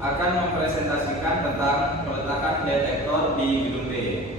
akan mempresentasikan tentang peletakan detektor di gedung B.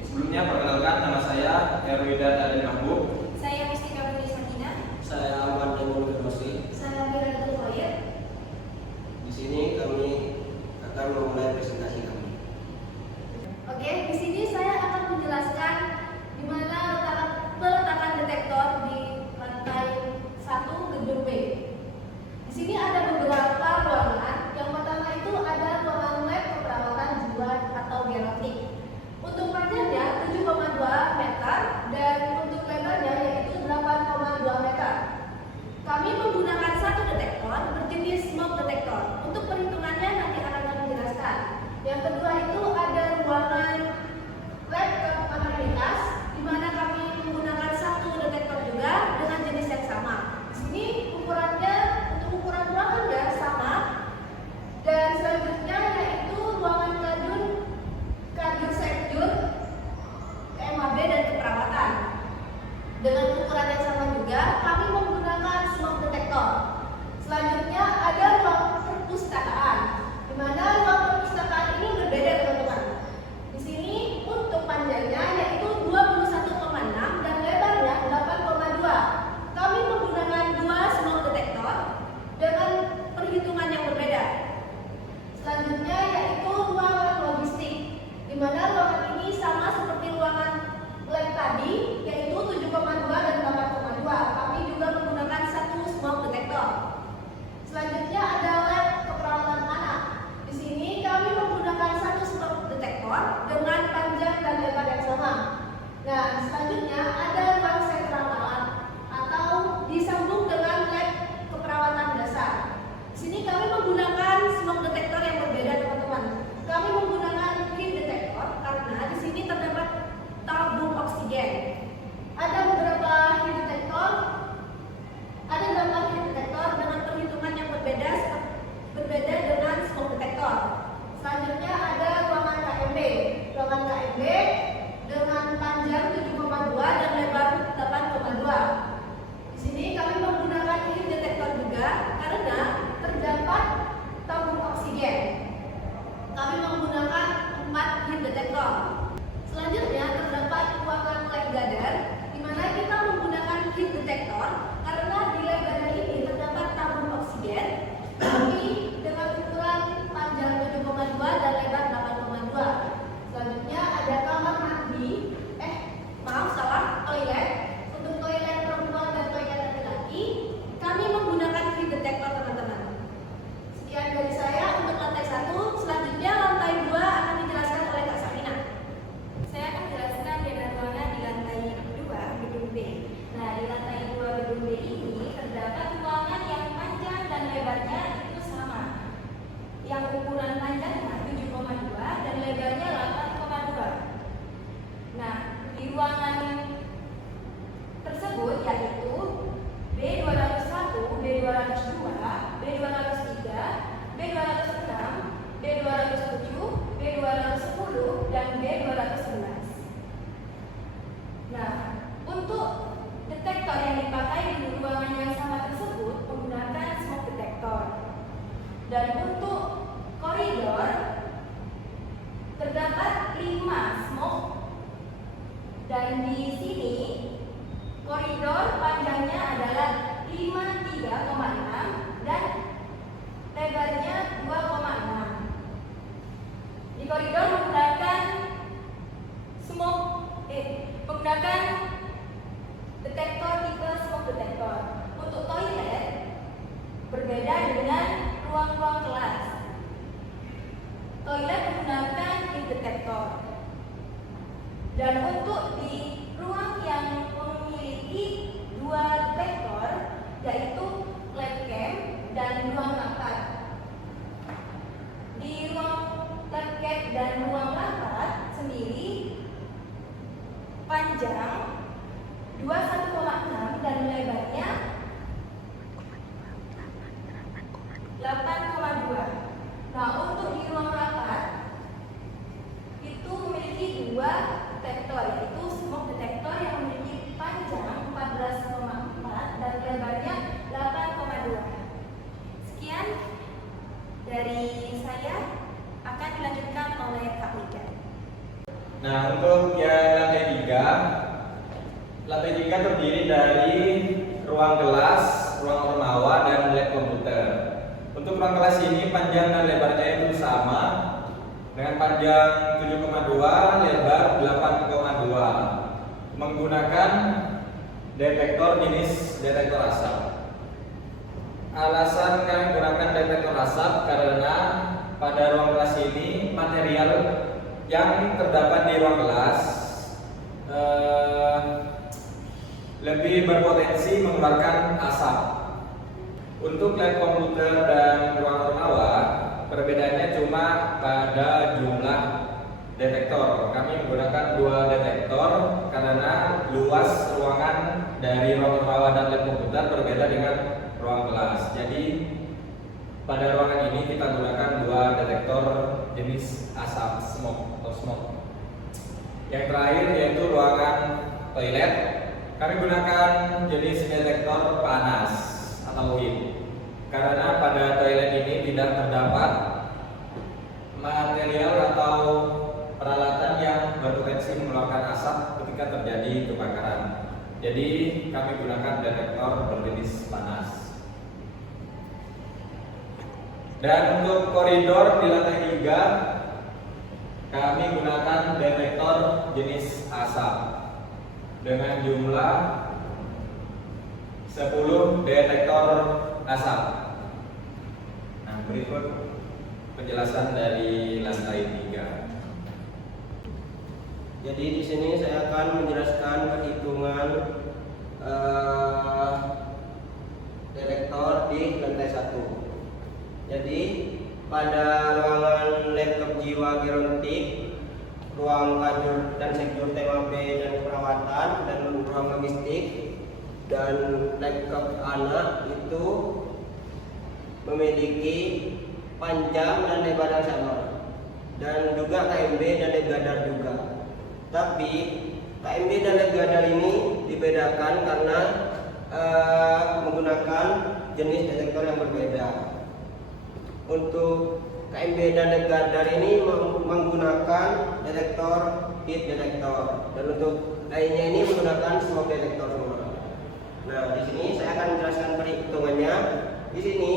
Sebelumnya perkenalkan, nama saya Erwida Daden Mahbub. Saya Mustika Putri Sakina. Saya Ahmad Demul Firdosi. Saya Mira Koyer. Di sini kami akan memulai presentasi kami. Oke, di sini saya akan menjelaskan di mana peletakan detektor di lantai 1 gedung B. Di sini ada beberapa ruangan. Yang pertama itu ada ruangan lab keperawatan jiwa atau genetik. Untuk panjangnya 7,2 meter dan untuk lebarnya yaitu 8,2 meter. Kami menggunakan satu detektor berjenis smoke detector. Untuk perhitungannya nanti akan kami jelaskan. Yang kedua itu ada ruangan lab kapabilitas di mana kami menggunakan satu detektor juga dengan jenis yang sama. Di sini ukurannya untuk ukuran ruangannya sama. Dan selanjutnya yaitu ruangan kadun sekjur, MAB dan keperawatan. Dengan ukuran yang sama juga, kami menggunakan smoke detector. Selanjutnya ada ruang perpustakaan, di mana ruang perpustakaan ini berbeda teman-teman. Di sini untuk panjangnya yaitu 21,6 dan lebarnya 8,2. Kami menggunakan dua smoke detector dengan perhitungan yang berbeda. Selanjutnya yaitu ruangan logistik, di mana ruangan ini sama seperti ruangan lab tadi, yaitu 7,2 dan 8,2. Kami juga menggunakan satu smoke detector. Selanjutnya ada lab keperawatan anak. Di sini kami menggunakan satu smoke detector dengan panjang dan lebar yang sama. Nah, selanjutnya ada ruang sentral alat atau disambung dengan lab keperawatan dasar. Di sini kami menggunakan smoke detector yang berbeda teman-teman. Kami menggunakan heat detector karena di sini terdapat tabung oksigen. Ada beberapa heat detector, dengan perhitungan yang berbeda dengan smoke detector. Selanjutnya ada ruangan KMB. Ruangan KMB dengan panjang 7,2 dan lebar 8,2. Di sini kami menggunakan heat detector juga karena terdapat tabung oksigen. Kami menggunakan 4 heat detector. Selanjutnya terdapat ruangan lab gather, di mana kita menggunakan heat detector karena di lab gather ini terdapat tabung oksigen, tapi dengan ukuran panjang 7,2 dan lebar 8,2. Selanjutnya ada kamar mandi, toilet. Untuk toilet perempuan dan toilet laki-laki, kami menggunakan heat detector teman-teman. Sekian dari saya untuk lantai 1. Selanjutnya lantai 2 akan dijelaskan oleh Kak Sakina. Saya akan menjelaskan dengan ruangan di lantai 2 gedung B. Nah, di lantai 2 gedung B ini terdapat ruangan yang panjang dan lebarnya itu sama. Yang ukuran panjangnya 7,2 dan lebarnya 8,2. Nah, di ruangan tersebut yaitu B201, B202, B203, B206, B207, B210, dan B211. Nah, untuk detektor yang dipakai di ruangan yang sama tersebut menggunakan smoke detector. Dan untuk koridor terdapat 5 smoke. Dan di sini koridor panjangnya adalah 53,6 dan lebarnya 2,6. Di koridor menggunakan menggunakan detektor tipe smoke detector. Untuk toilet berbeda dengan ruang-ruang kelas. Toilet menggunakan heat detector. Dan untuk di ruang yang memiliki 2 detektor yaitu lab cam dan ruang rapat. Di ruang lab cam dan ruang rapat sendiri panjang 21,6 dan lebarnya 8,2. Nah, untuk di ruang rapat itu memiliki 2 detektor yaitu smoke detector yang memiliki panjang 14,4 dan lebarnya 8,2. Sekian dari saya. saya akan dilanjutkan oleh Kak Wida. Nah, untuk yang lantai 3 terdiri dari ruang kelas, ruang ormawa, dan lab komputer. Untuk ruang kelas ini panjang dan lebarnya itu sama dengan panjang 7,2, lebar 8,2, menggunakan detektor jenis detektor asap. Alasan kami menggunakan detektor asap karena pada ruang kelas ini material yang terdapat di ruang kelas lebih berpotensi mengeluarkan asap. Untuk lab komputer dan ruang ormawa, perbedaannya cuma pada jumlah detektor. Kami menggunakan 2 detektor karena luas ruangan dari ruang ormawa dan lab komputer berbeda dengan ruang kelas. Jadi pada ruangan ini kita gunakan 2 detektor jenis asap smoke atau smoke. Yang terakhir yaitu ruangan toilet. Kami gunakan jenis detektor panas atau heat karena pada toilet ini tidak terdapat material atau peralatan yang berpotensi mengeluarkan asap ketika terjadi kebakaran. Jadi kami gunakan detektor berjenis panas. Dan untuk koridor di lantai 3 kami gunakan detektor jenis asap dengan jumlah 10 detektor asap. Nah, berikut penjelasan dari lantai 3. Jadi di sini saya akan menjelaskan perhitungan detektor di lantai 1. Jadi pada ruangan laptop jiwa gerontik, ruang kajur dan sekjur tema B dan perawatan, dan ruang logistik dan laptop anak itu memiliki panjang dan lebar yang sama, dan juga KMB dan lab gadar juga. Tapi KMB dan lab gadar ini dibedakan karena menggunakan jenis detektor yang berbeda. Untuk KMB dan lab gadar ini menggunakan detektor heat detektor, dan untuk lainnya ini menggunakan smoke detektor semua. Nah, di sini saya akan menjelaskan perhitungannya. Di sini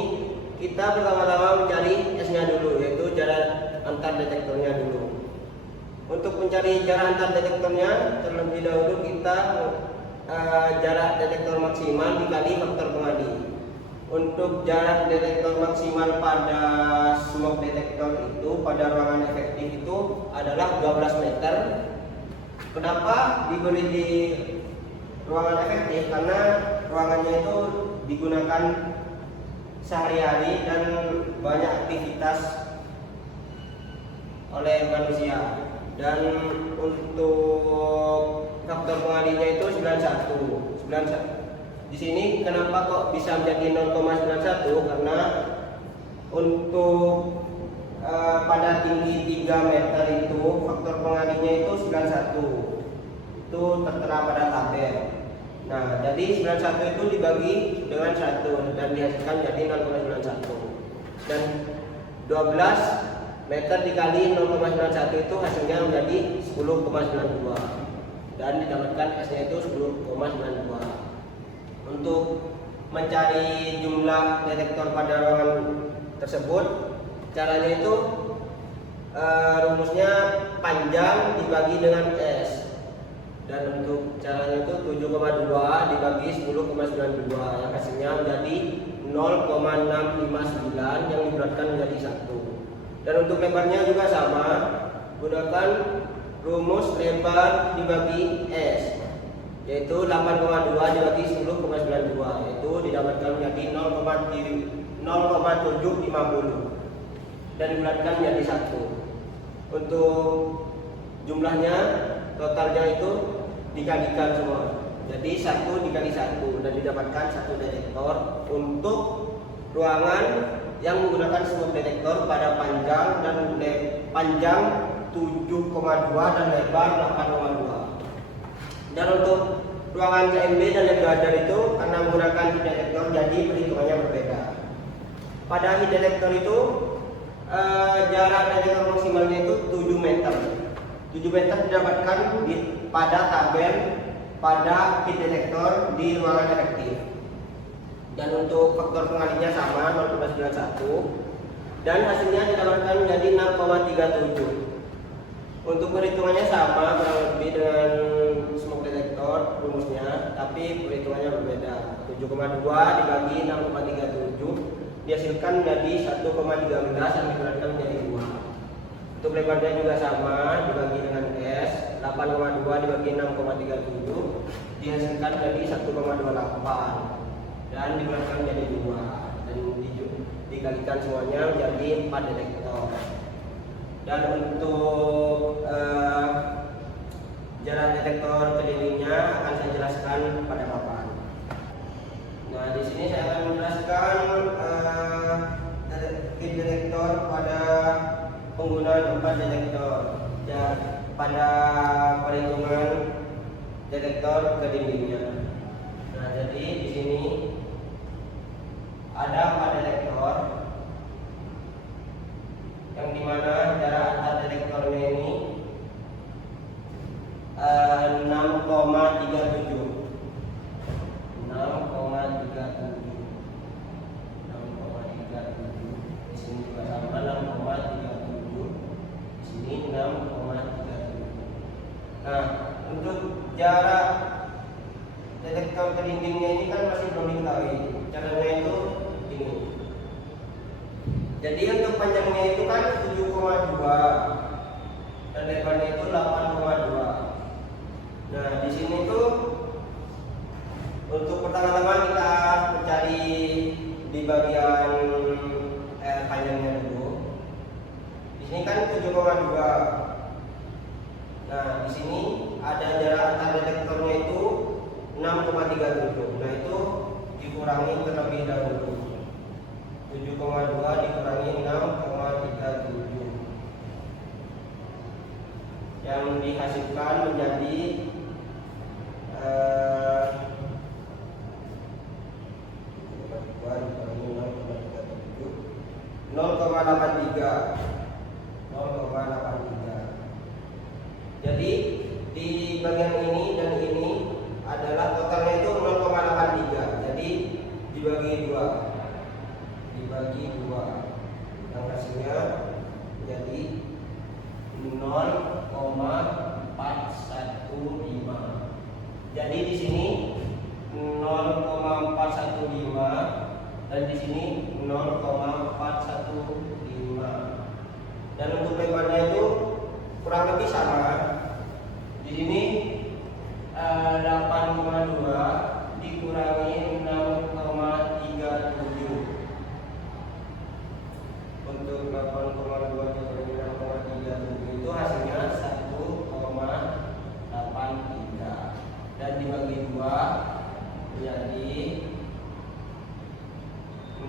kita pertama-tama mencari S-nya dulu, yaitu jarak antar detektornya dulu. Untuk mencari jarak antar detektornya, terlebih dahulu kita jarak detektor maksimal dikali faktor pengali. Untuk jarak detektor maksimal pada smoke detektor itu pada ruangan efektif itu adalah 12 meter. Kenapa diberi di ruangan efektif? Karena ruangannya itu digunakan sehari-hari dan banyak aktivitas oleh manusia. Dan untuk faktor pengalinya itu 91. Di sini kenapa kok bisa menjadi 0,91? Karena untuk pada tinggi 3 meter itu faktor pengalinya itu 91. Itu tertera pada tabel. Nah, jadi 91 itu dibagi dengan 1 dan dihasilkan jadi 0,91. Dan 12 meter dikali 0,91 itu hasilnya menjadi 10,92. Dan didapatkan S-nya itu 10,92. Untuk mencari jumlah detektor pada ruangan tersebut, caranya itu rumusnya panjang dibagi dengan S. Dan untuk caranya itu 7,2 dibagi 10,92 yang hasilnya menjadi 0,659 yang dibulatkan menjadi 1. Dan untuk lebarnya juga sama, gunakan rumus lebar dibagi S, yaitu 8,2 dibagi 10,92, yaitu didapatkan menjadi 0,750 dan dibulatkan menjadi 1. Untuk jumlahnya totalnya itu dikalikan semua, jadi 1 dikali 1 dan didapatkan 1 detektor untuk ruangan yang menggunakan smoke detektor pada panjang dan panjang 7,2 dan lebar 8,2. Dan untuk ruangan KMB dan lab gadar itu karena menggunakan heat detektor, jadi perhitungannya berbeda. Pada heat detektor itu jarak detektor maksimalnya itu 7 meter. 7 meter didapatkan pada tabel pada pit detektor di ruangan efektif. Dan untuk faktor pengalinya sama 0,91 dan hasilnya didapatkan menjadi 6,37. Untuk perhitungannya sama kurang lebih dengan smoke detector rumusnya, tapi perhitungannya berbeda. 7,2 dibagi 6,37 dihasilkan menjadi 1,13 dan dikurankan menjadi 2. Untuk lebarnya juga sama, dibagi dengan S, 8,2 dibagi 6,37 dihasilkan menjadi 1,28 dan dikurankan menjadi 2 dan dikalikan semuanya menjadi 4 detektor. Dan untuk jarak detektor ke dindingnya akan saya jelaskan pada papan. Nah, di sini saya akan menjelaskan pit detektor pada penggunaan 4 detektor pada perhitungan detektor ke dindingnya. Nah, jadi di sini ada 4 detektor yang dimana jarak antar detektornya ini 6,37. Di sini juga sama 6,37. Di sini 6,37. Nah, untuk jarak detektor ke dindingnya ini kan masih belum diketahui. Caranya itu ini. Jadi untuk panjangnya itu kan 7,2 dan lebarnya itu 8,2. Nah, di sini tuh untuk pertama-tama kita mencari di bagian panjangnya dulu. Di sini kan 7,2. Nah, di sini ada jarak antar detektornya itu 6,37. Nah, itu dikurangi terlebih dahulu. 7,2 dikurangi 6,37 yang dihasilkan menjadi 0,83. Jadi di bagian ini dan ini adalah totalnya itu 0,83. Jadi dibagi 2 yang hasilnya jadi 0,415. Jadi di sini 0,415 dan di sini 0,415. Dan untuk lebarnya itu kurang lebih sama. Di sini 8,2 dikurangi 6,37. Untuk 8,2 dikurangi 6,37 itu hasilnya 1,83 dan dibagi 2 menjadi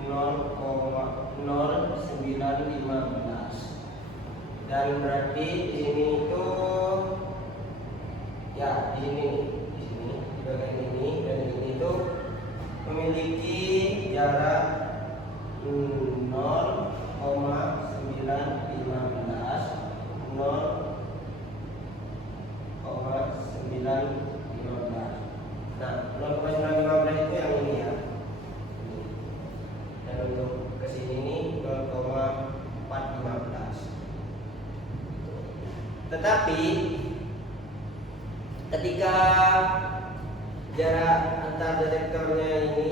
0,0915. Dan berarti di sini itu ya di bagian ini dan ini itu memiliki jarak 0,915. Nah, 0,915 itu yang ini ya. Dan untuk kesini ini 0,415. Tetapi ketika jarak antar detektornya ini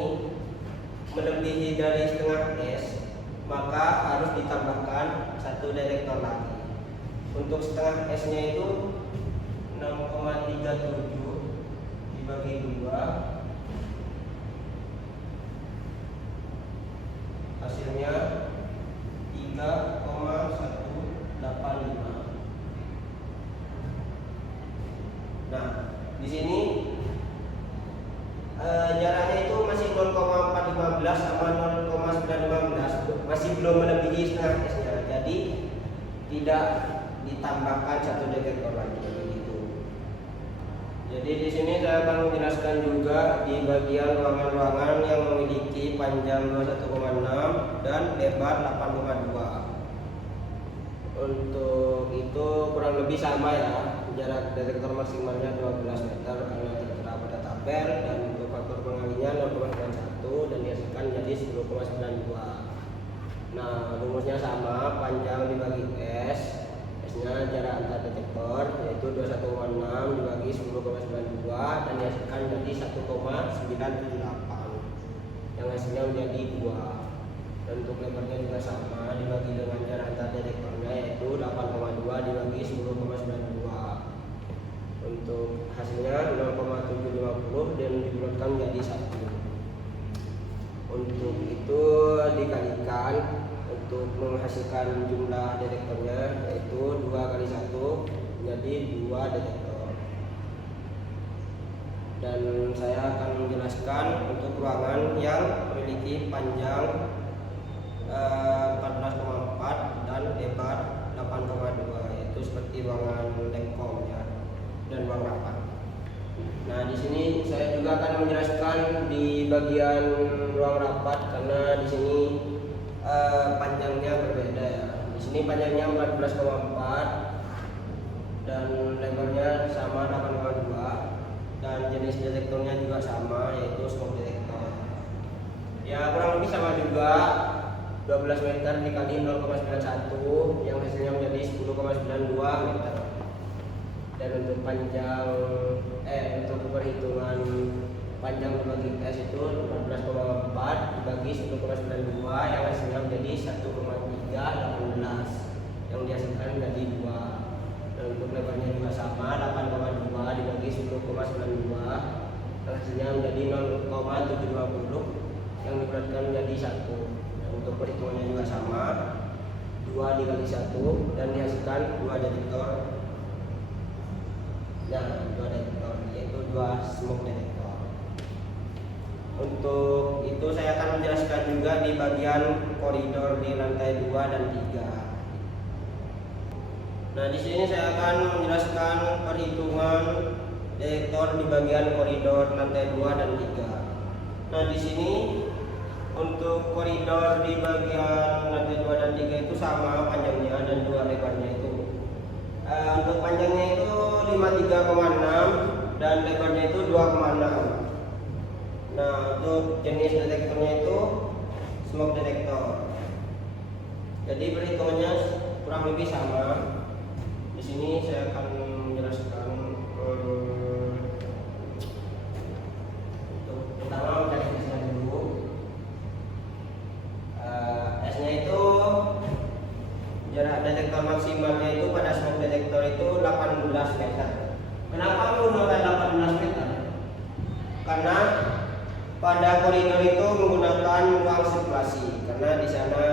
melebihi dari setengah S, maka harus ditambahkan 1 detektor lagi. Untuk setengah S-nya itu 6,37 dibagi 2 hasilnya 3,185. Nah, di sini jaraknya itu masih 0,415 sama 0,915, masih belum melebihi setengah S-nya. Jadi tidak ditambahkan 1 detektor lagi begitu. Jadi di sini saya akan menjelaskan juga di bagian ruangan-ruangan yang memiliki panjang 21,6 dan lebar 8,2. lebih sama ya, jarak detektor maksimalnya 12 meter karena tertera pada tabel, dan untuk faktor pengalinya 0,91 dan dihasilkan jadi 10,92. Nah, rumusnya sama, panjang dibagi S, S-nya jarak antar detektor yaitu 21,6 dibagi 10,92 dan dihasilkan jadi 1,978 yang hasilnya menjadi 2. Dan untuk lebarnya juga sama, dibagi dengan jarak antar detektornya yaitu 8,2 dibagi 10,92. Untuk hasilnya 0,750 dan dibulatkan menjadi 1. Untuk itu dikalikan untuk menghasilkan jumlah detektornya yaitu 2 kali 1 menjadi 2 detektor. Dan saya akan menjelaskan untuk ruangan yang memiliki panjang 14,4 dan lebar 8,2, yaitu seperti ruangan Lekkom ya, dan ruang rapat. Nah, di sini saya juga akan menjelaskan di bagian ruang rapat karena di sini panjangnya berbeda ya. Di sini panjangnya 14,4 dan lebarnya sama 8,2 dan jenis detektornya juga sama yaitu smoke detector. Ya, kurang lebih sama juga, 12 meter dikali 0,91 yang hasilnya menjadi 10,92 meter. Dan untuk panjang untuk perhitungan panjang dibagi S itu 14,4 dibagi 10,92 yang hasilnya menjadi 1,318 yang dihasilkan menjadi 2. Dan untuk lebarnya juga sama, 8,2 dibagi 10,92 yang hasilnya menjadi 0,720 yang dibulatkan menjadi 1. Dan untuk perhitungannya juga sama, 2 dikali 1 dan dihasilkan 2 detektor. Nah, 2 detektor yaitu 2 smoke detector. Untuk itu saya akan menjelaskan juga di bagian koridor di lantai 2 dan 3. Nah, di sini saya akan menjelaskan perhitungan detektor di bagian koridor lantai 2 dan 3. Nah, di sini untuk koridor di bagian lantai 2 dan 3 itu sama panjangnya dan juga lebarnya itu. Untuk panjangnya itu 53,6 dan lebarnya itu 2,6. Nah, untuk jenis detektornya itu smoke detector. Jadi perhitungannya kurang lebih sama. Di sini saya akan menjelaskan untuk pertama mencari S-nya dulu. S-nya itu jarak detektor maksimalnya itu pada smoke detector itu 18 meter. Kenapa menggunakan 18 meter? Karena pada koridor itu menggunakan ruang sirkulasi, karena di sana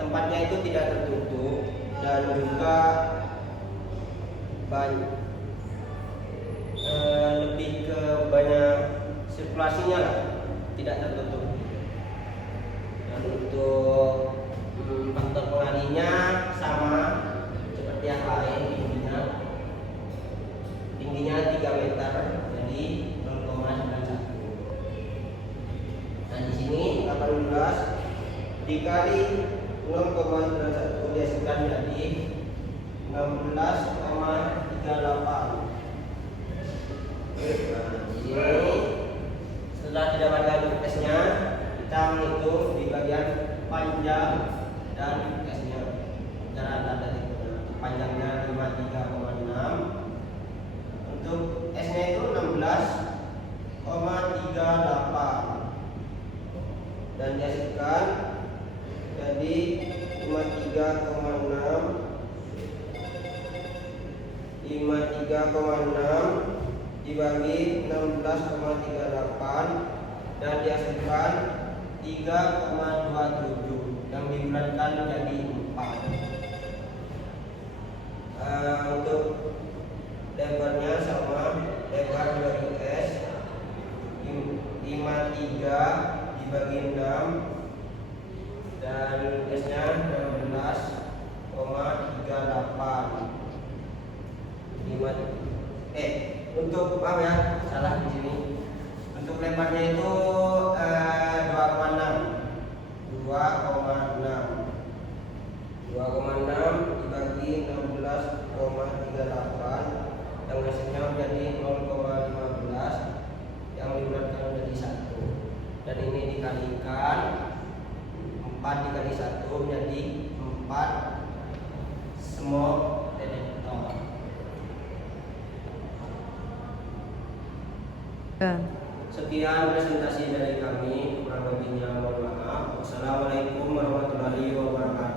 tempatnya itu tidak tertutup dan juga lebih ke banyak sirkulasinya lah, tidak tertutup. Dan untuk faktor pengalinya sama seperti yang lain, tingginya 3 meter jadi 0,91. Nah, di sini 18 dikali 0,91 dihasilkan jadi 16,38. Nah, di sini setelah didapatkan S-nya, kita menghitung di bagian panjang dan S-nya, jarak antar detektornya. Panjangnya 53,6, untuk S-nya itu 16,38 dan dihasilkan jadi 53,6 dibagi 16,38 dan dihasilkan 3,27 yang dibulatkan menjadi 4. Untuk lebarnya sama, lebar dibagi S 53 dibagi 6 dan S-nya 16,38. Untuk maaf ya, salah di sini. Untuk lebarnya itu 2,6 dibagi Sekian presentasi dari kami, kurang lebihnya mohon maaf. Wassalamualaikum warahmatullahi wabarakatuh.